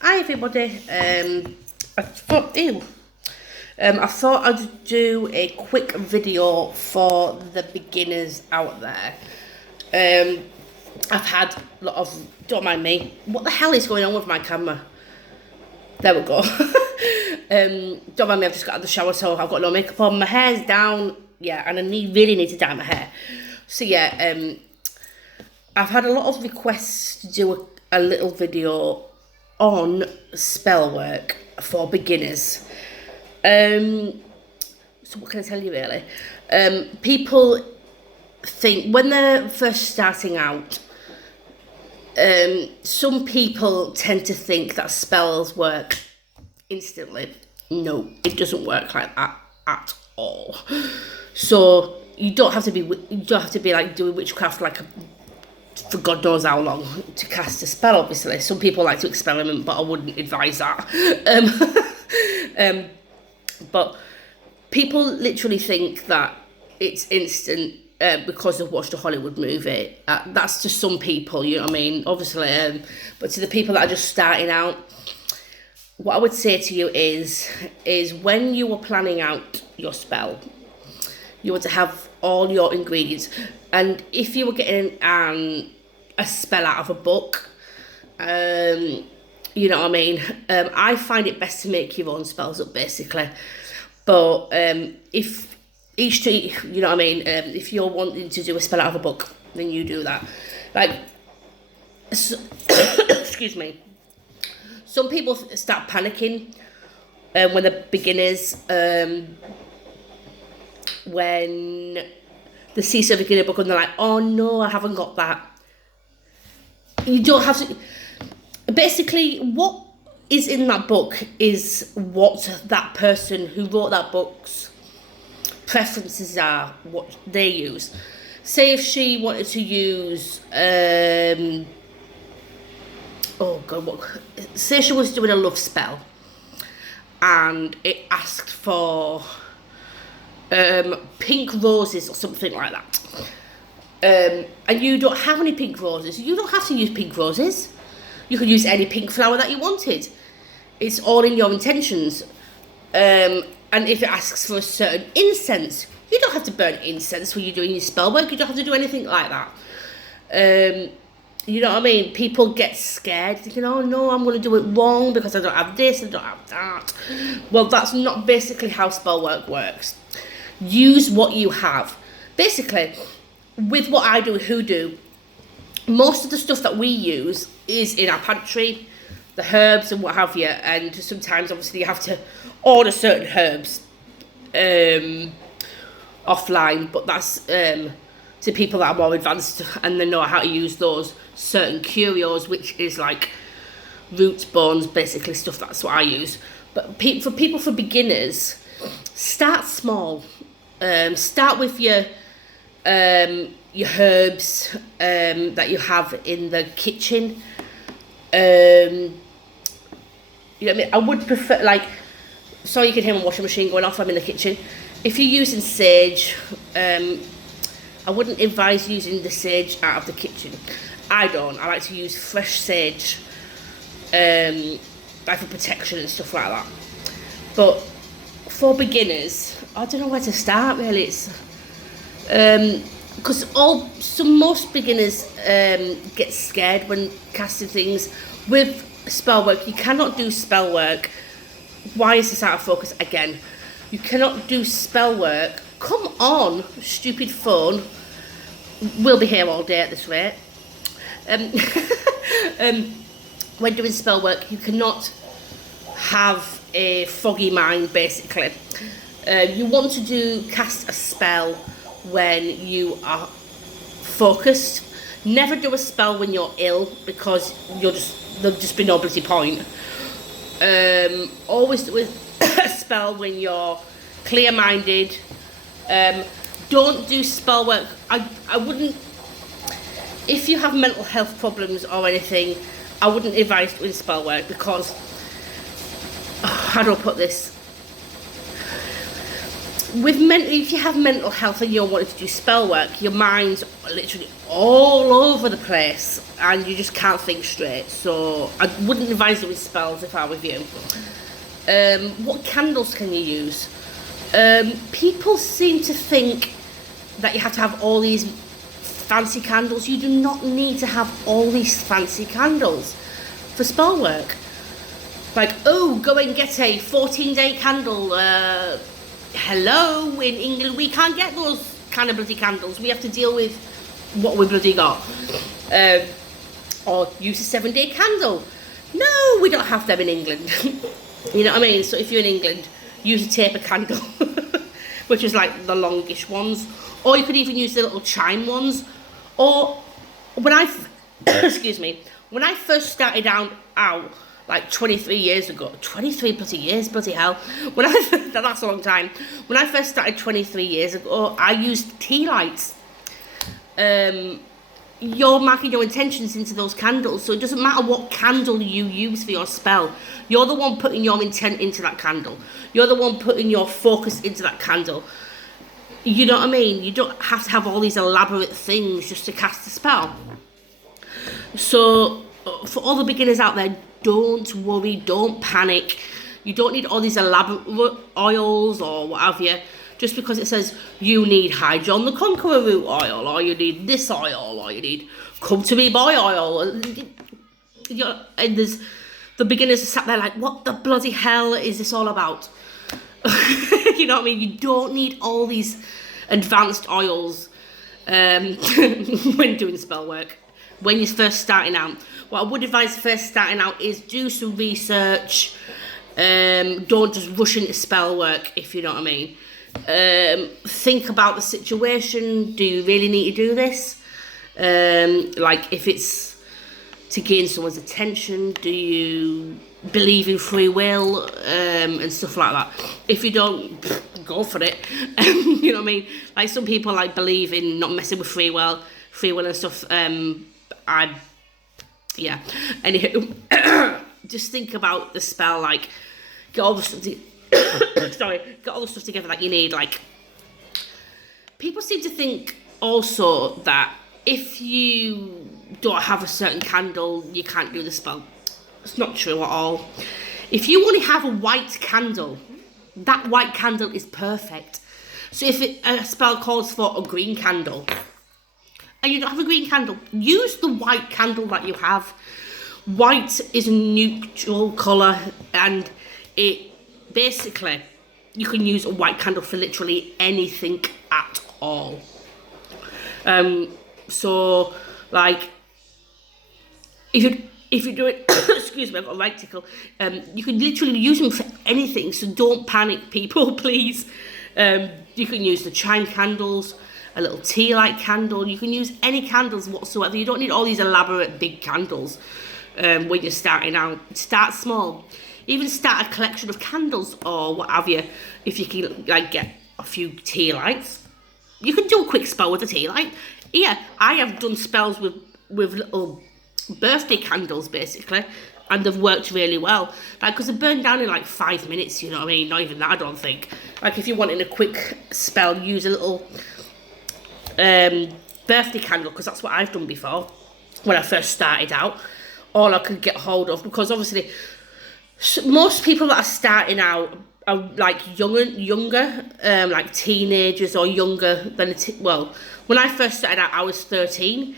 Hi everybody. I thought I'd do a quick video for the beginners out there. I've had a lot of, don't mind me, what the hell is going on with my camera? There we go. Don't mind me, I've just got out of the shower, so I've got no makeup on. My hair's down, yeah, and I really need to dye my hair. So yeah, I've had a lot of requests to do a little video on spell work for beginners. So what can I tell you really? People think when they're first starting out, some people tend to think that spells work instantly. No, it doesn't work like that at all. So you don't have to be like doing witchcraft like for God knows how long to cast a spell. Obviously, some people like to experiment, but I wouldn't advise that. But people literally think that it's instant because they've watched a Hollywood movie. That's to some people, you know what I mean? Obviously, but to the people that are just starting out, what I would say to you is when you are planning out your spell, you want to have all your ingredients. And if you were getting a spell out of a book, you know what I mean? I find it best to make your own spells up, basically. But if you know what I mean? If you're wanting to do a spell out of a book, then you do that. Like, so, excuse me. Some people start panicking when they're beginners. When they see something in a book and they're like, oh no, I haven't got that. You don't have to. Basically, what is in that book is what that person who wrote that book's preferences are, what they use. Say if she wanted to use, say she was doing a love spell and it asked for pink roses or something like that. And you don't have any pink roses. You don't have to use pink roses. You could use any pink flower that you wanted. It's all in your intentions. And if it asks for a certain incense, you don't have to burn incense when you're doing your spell work. You don't have to do anything like that. You know what I mean? People get scared, thinking, oh no, I'm going to do it wrong because I don't have this, I don't have that. Well, that's not basically how spell work works. Use what you have. Basically, with what I do with Hoodoo, most of the stuff that we use is in our pantry, the herbs and what have you, and sometimes obviously you have to order certain herbs offline, but that's to people that are more advanced and they know how to use those certain curios, which is like roots, bones, basically stuff. That's what I use. But for beginners, start small. Start with your herbs that you have in the kitchen. You know what I mean? I would prefer, like, sorry you can hear my washing machine going off, I'm in the kitchen. If you're using sage, I wouldn't advise using the sage out of the kitchen. I don't. I like to use fresh sage, like for protection and stuff like that. But for beginners, I don't know where to start really. It's because most beginners get scared when casting things. With spell work, you cannot do spell work. Why is this out of focus again? You cannot do spell work. Come on, stupid phone. We'll be here all day at this rate. When doing spell work, you cannot have a foggy mind, basically. You want to cast a spell when you are focused. Never do a spell when you're ill, because there'll just be no bloody point. Always do a spell when you're clear-minded. Don't do spell work. I wouldn't, if you have mental health problems or anything, I wouldn't advise doing spell work, because how do I put this? if you have mental health and you're wanting to do spell work, your mind's literally all over the place and you just can't think straight. So I wouldn't advise doing spells if I were you. What candles can you use? People seem to think that you have to have all these fancy candles. You do not need to have all these fancy candles for spell work. Like, oh, go and get a 14-day candle. Hello, in England we can't get those kind of bloody candles. We have to deal with what we bloody got. Or use a 7-day candle. No, we don't have them in England. You know what I mean? So if you're in England, use a taper candle, which is like the longish ones. Or you could even use the little chime ones. Or when excuse me, when I first started out like 23 years ago, 23 bloody years, bloody hell. That's a long time. When I first started 23 years ago, I used tea lights. You're marking your intentions into those candles, so it doesn't matter what candle you use for your spell. You're the one putting your intent into that candle. You're the one putting your focus into that candle. You know what I mean? You don't have to have all these elaborate things just to cast a spell. So, for all the beginners out there, don't worry, don't panic. You don't need all these elaborate oils or what have you. Just because it says you need Hydron the Conqueror root oil, or you need this oil, or you need Come to Me Boy oil. And there's the beginners are sat there like, what the bloody hell is this all about? You know what I mean? You don't need all these advanced oils when doing spell work. When you're first starting out, what I would advise first starting out is do some research. Don't just rush into spell work, if you know what I mean. Think about the situation. Do you really need to do this? Like if it's to gain someone's attention, do you believe in free will and stuff like that? If you don't, go for it. You know what I mean? Like some people like believe in not messing with free will and stuff. Anywho, just think about the spell. Like get all the stuff. Get all the stuff together that you need. Like people seem to think also that if you don't have a certain candle, you can't do the spell. It's not true at all. If you only have a white candle, that white candle is perfect. So if a spell calls for a green candle and you don't have a green candle, use the white candle that you have. White is a neutral colour, and it basically, you can use a white candle for literally anything at all. So like if you do it excuse me, I've got a right tickle. You can literally use them for anything, so don't panic, people, please. You can use the chime candles, a little tea light candle. You can use any candles whatsoever. You don't need all these elaborate big candles when you're starting out. Start small. Even start a collection of candles or what have you. If you can like get a few tea lights, you can do a quick spell with a tea light. Yeah, I have done spells with little birthday candles basically, and they've worked really well. Like, because they burn down in like 5 minutes. You know what I mean? Not even that, I don't think. Like, if you're wanting a quick spell, use a little birthday candle, because that's what I've done before when I first started out. All I could get hold of, because obviously most people that are starting out are like younger, like teenagers or younger than when I first started out, I was 13.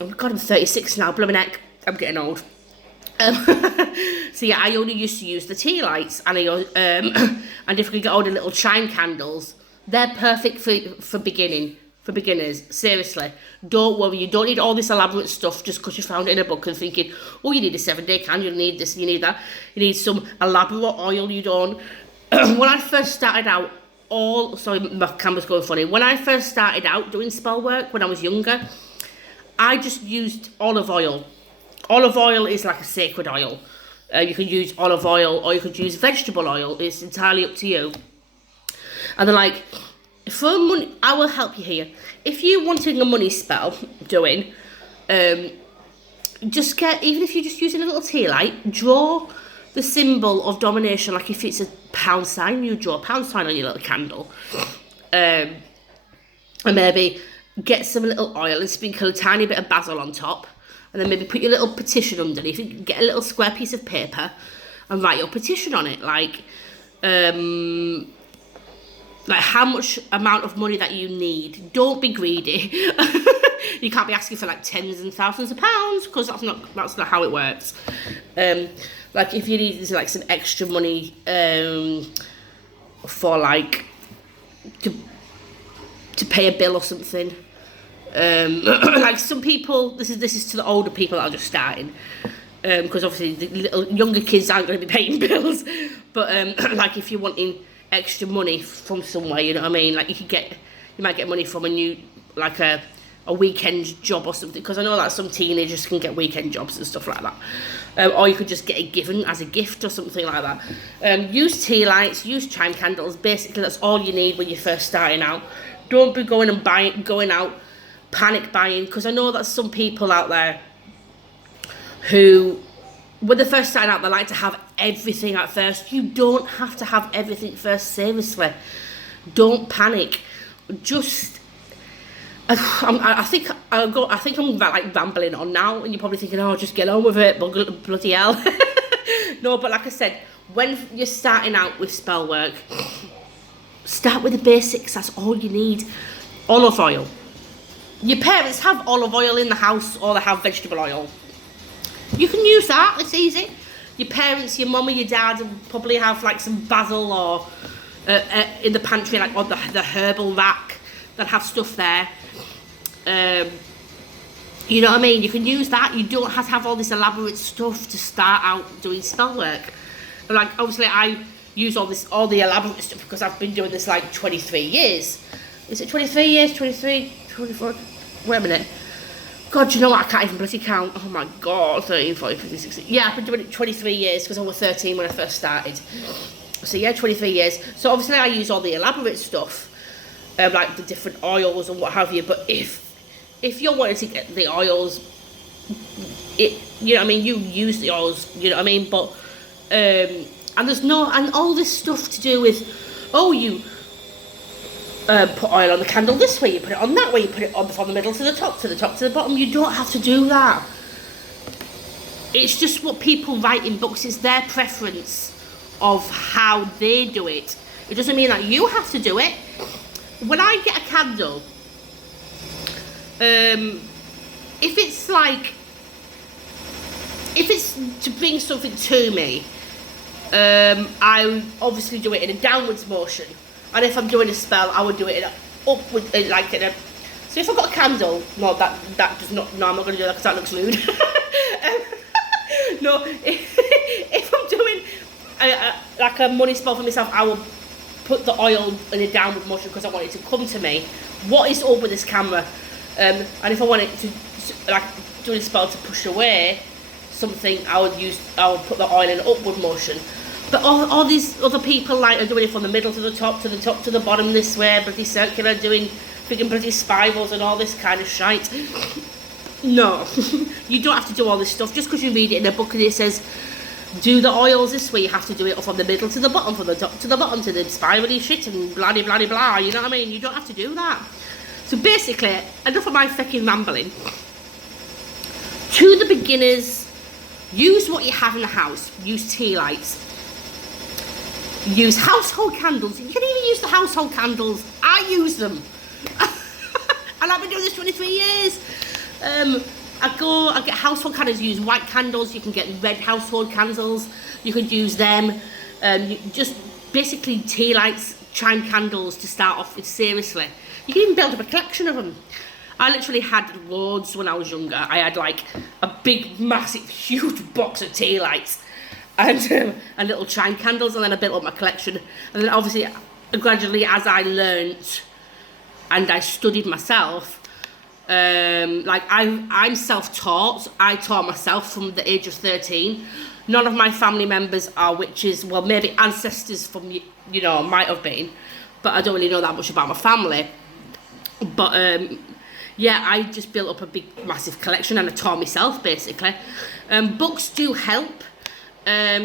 Oh God, I'm 36 now. Blooming heck, I'm getting old. So yeah, I only used to use the tea lights, and and if we get all the little chime candles, they're perfect for beginners. Seriously, don't worry. You don't need all this elaborate stuff just because you found it in a book and thinking, oh, you need a 7-day candle, you need this, you need that. You need some elaborate oil. You don't. When I first started out, my camera's going funny. When I first started out doing spell work when I was younger, I just used olive oil. Olive oil is like a sacred oil. You can use olive oil or you could use vegetable oil. It's entirely up to you. And they're like, for money, I will help you here. If you're wanting a money spell just get, even if you're just using a little tea light, draw the symbol of domination. Like if it's a pound sign, you draw a pound sign on your little candle. And maybe get some little oil and sprinkle a tiny bit of basil on top. And then maybe put your little petition underneath. Get a little square piece of paper and write your petition on it. Like how much amount of money that you need. Don't be greedy. You can't be asking for like tens and thousands of pounds, because that's not how it works. Like if you need like some extra money for like to pay a bill or something. Like some people, this is to the older people that are just starting, because obviously the little younger kids aren't going to be paying bills. But like if you're wanting extra money from somewhere, you know what I mean? Like you might get money from a weekend job or something, because I know that some teenagers can get weekend jobs and stuff like that. Or you could just get it given as a gift or something like that. Use tea lights, use chime candles. Basically, that's all you need when you're first starting out. Don't be going out panic buying, because I know that some people out there who, when they're first starting out, they like to have everything at first. You don't have to have everything first. Seriously, don't panic. Just, I think I'm like rambling on now, and you're probably thinking, oh, just get on with it. But bloody hell, no. But like I said, when you're starting out with spell work, start with the basics. That's all you need. Olive oil. Your parents have olive oil in the house, or they have vegetable oil. You can use that, it's easy. Your parents, your mum or your dad will probably have like some basil or in the pantry, like on the herbal rack, that have stuff there. You know what I mean? You can use that. You don't have to have all this elaborate stuff to start out doing spell work. Like obviously I use all the elaborate stuff because I've been doing this like 23 years. Is it 23 years? 23? 24? Wait a minute. God, you know what? I can't even bloody count. Oh my God, 13, 14, 15, 16. Yeah, I've been doing it 23 years because I was 13 when I first started. So yeah, 23 years. So obviously I use all the elaborate stuff, like the different oils and what have you. But if you're wanting to get the oils, you know what I mean, you use the oils, you know what I mean? But, and all this stuff to do with, you put oil on the candle this way, you put it on that way, you put it on from the middle to the top, to the bottom. You don't have to do that. It's just what people write in books. It's their preference of how they do it. It doesn't mean that you have to do it. When I get a candle, if it's to bring something to me, I obviously do it in a downwards motion. And if I'm doing a spell, I would do it in a upward, like in a. So if I've got a candle, no, that does not. No, I'm not going to do that because that looks lewd. No, if I'm doing like a money spell for myself, I will put the oil in a downward motion because I want it to come to me. What is up with this camera? And if I want it to, like, do a spell to push away something, I would put the oil in an upward motion. But all these other people like are doing it from the middle to the top to the bottom this way, bloody circular, doing freaking bloody spirals and all this kind of shite. No, you don't have to do all this stuff just because you read it in a book and it says do the oils this way. You have to do it from the middle to the bottom, from the top to the bottom, to the spirally shit and blah blah blah blah. You know what I mean? You don't have to do that. So basically, enough of my fucking rambling. To the beginners, use what you have in the house. Use tea lights. Use household candles. You can even use the household candles. I use them. And I've been doing this 23 years. I get household candles. Use white candles. You can get red household candles. You can use them. Just basically tea lights, chime candles to start off with. Seriously, you can even build up a collection of them. I literally had loads when I was younger. I had like a big, massive, huge box of tea lights and little chime candles, and then I built up my collection. And then obviously, gradually, as I learnt and I studied myself, like I'm self-taught. I taught myself from the age of 13. None of my family members are witches. Well, maybe ancestors from, might have been, but I don't really know that much about my family. But yeah, I just built up a big, massive collection and I taught myself, basically. Books do help.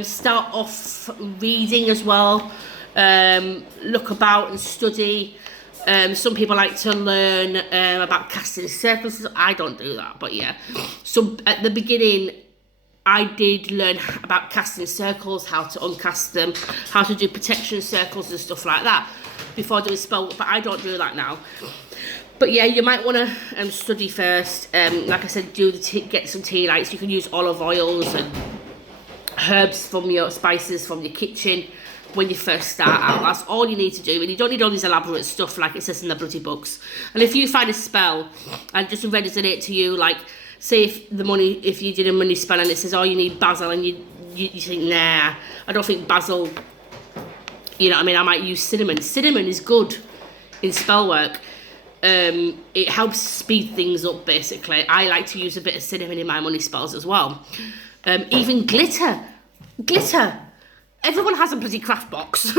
Start off reading as well. Look about and study. Some people like to learn about casting circles. I don't do that, but yeah. So at the beginning, I did learn about casting circles, how to uncast them, how to do protection circles and stuff like that before doing spell, but I don't do that now. But yeah, you might want to study first. Like I said, get some tea lights. You can use olive oils and herbs from your spices from your kitchen when you first start out. That's all you need to do, and you don't need all these elaborate stuff like it says in the bloody books. And if you find a spell and just resonate to you, like say if you did a money spell and it says, oh, you need basil, and you think, nah, I don't think basil, you know what I mean, I might use cinnamon. Cinnamon is good in spell work. It helps speed things up, basically. I like to use a bit of cinnamon in my money spells as well. Even glitter. Everyone has a bloody craft box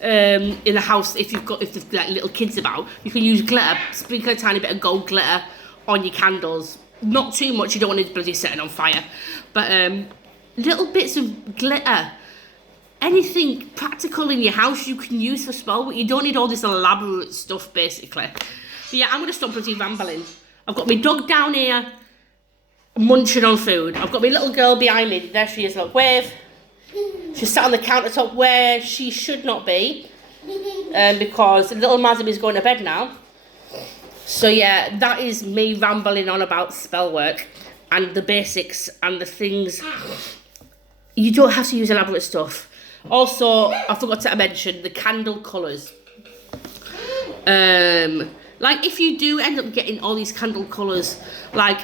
in the house. If there's like little kids about, you can use glitter. Sprinkle a tiny bit of gold glitter on your candles. Not too much. You don't want it bloody setting on fire. But little bits of glitter. Anything practical in your house you can use for spell, but you don't need all this elaborate stuff, basically. But yeah, I'm going to stop bloody rambling. I've got my dog down here munching on food. I've got my little girl behind me. There she is, look, wave. She's sat on the countertop where she should not be, because little Mazim is going to bed now. So yeah, that is me rambling on about spell work and the basics and the things. You don't have to use elaborate stuff. Also, I forgot to mention the candle colours. Like if you do end up getting all these candle colours, like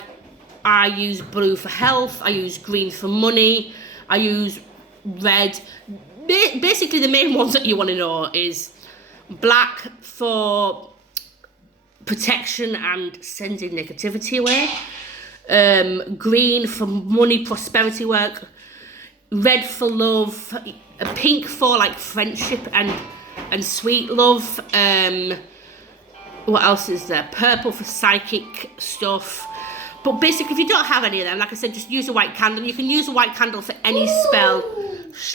I use blue for health, I use green for money, I use red. Basically the main ones that you want to know is black for protection and sending negativity away, green for money, prosperity work, red for love, pink for like friendship and sweet love, what else is there, purple for psychic stuff. But basically, if you don't have any of them, like I said, just use a white candle. You can use a white candle for any spell.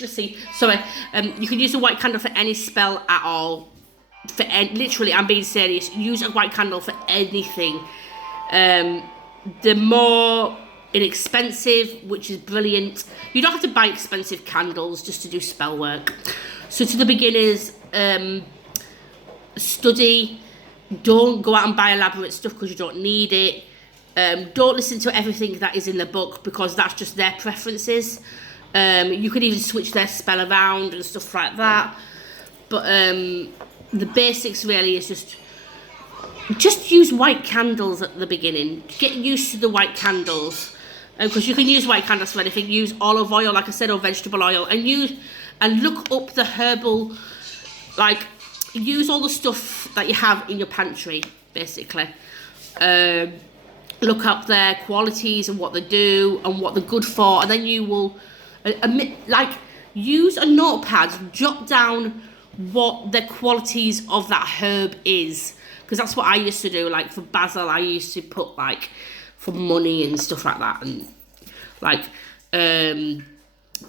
Let's see. Sorry. You can use a white candle for any spell at all. Literally, I'm being serious. Use a white candle for anything. The more inexpensive, which is brilliant. You don't have to buy expensive candles just to do spell work. So to the beginners, study. Don't go out and buy elaborate stuff because you don't need it. Don't listen to everything that is in the book because that's just their preferences. You could even switch their spell around and stuff like that. But the basics really is just use white candles at the beginning. Get used to the white candles. Because you can use white candles for anything. Use olive oil, like I said, or vegetable oil. And look up the herbal, like, use all the stuff that you have in your pantry, basically. Look up their qualities and what they do and what they're good for, and then you will use a notepad, jot down what the qualities of that herb is, because that's what I used to do. Like for basil, I used to put like for money and stuff like that, and like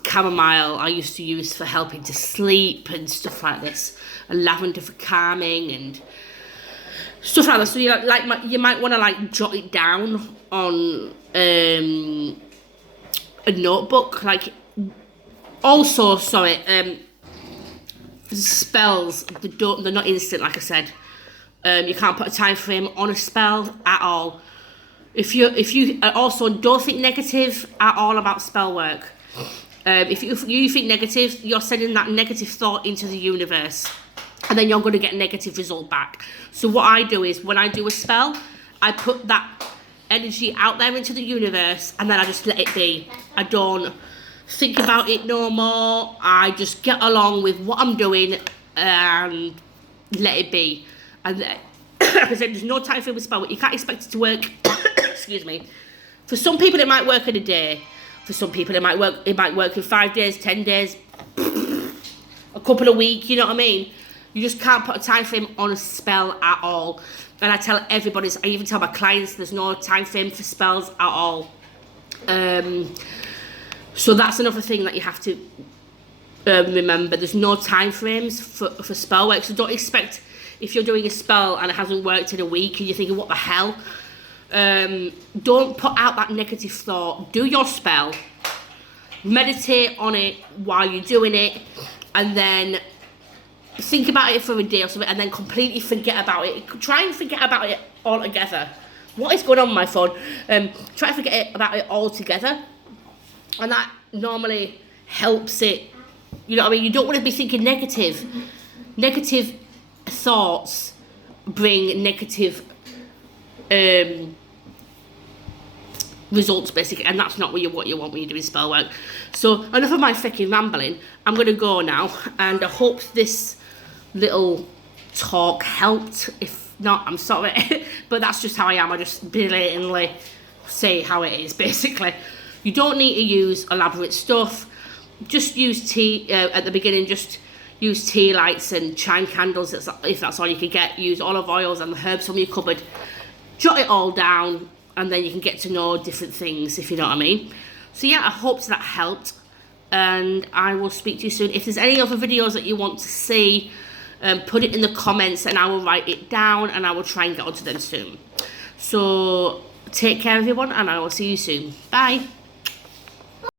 chamomile I used to use for helping to sleep and stuff like this, and lavender for calming and stuff like that. So you might want to like jot it down on a notebook. Like also, sorry, spells, they're not instant, like I said. You can't put a time frame on a spell at all. If you also don't think negative at all about spell work. If you think negative, you're sending that negative thought into the universe, and then you're going to get a negative result back. So what I do is, when I do a spell, I put that energy out there into the universe, and then I just let it be. I don't think about it no more. I just get along with what I'm doing and let it be. And like I said, there's no time frame with spell work. You can't expect it to work. Excuse me. For some people, it might work in a day. For some people, it might work in 5 days, 10 days, a couple of weeks. You know what I mean? You just can't put a time frame on a spell at all. And I tell everybody, I even tell my clients, there's no time frame for spells at all. So that's another thing that you have to remember. There's no time frames for spell work, so don't expect, if you're doing a spell and it hasn't worked in a week and you're thinking, what the hell, don't put out that negative thought. Do your spell, meditate on it while you're doing it, and then think about it for a day or something, and then completely forget about it. Try and forget about it altogether. What is going on with my phone? Try to forget about it altogether, and that normally helps it. You know what I mean? You don't want to be thinking negative. Negative thoughts bring negative results, basically, and that's not what you want when you're doing spell work. So enough of my freaking rambling. I'm going to go now, and I hope this little talk helped. If not, I'm sorry, but that's just how I am. I just blatantly say how it is, basically. You don't need to use elaborate stuff. Just use tea at the beginning. Just use tea lights and chime candles if that's all you can get. Use olive oils and the herbs from your cupboard. Jot it all down, and then you can get to know different things, if you know what I mean. So yeah, I hope that helped, and I will speak to you soon. If there's any other videos that you want to see, put it in the comments and I will write it down, and I will try and get onto them soon. So take care everyone, and I will see you soon. Bye.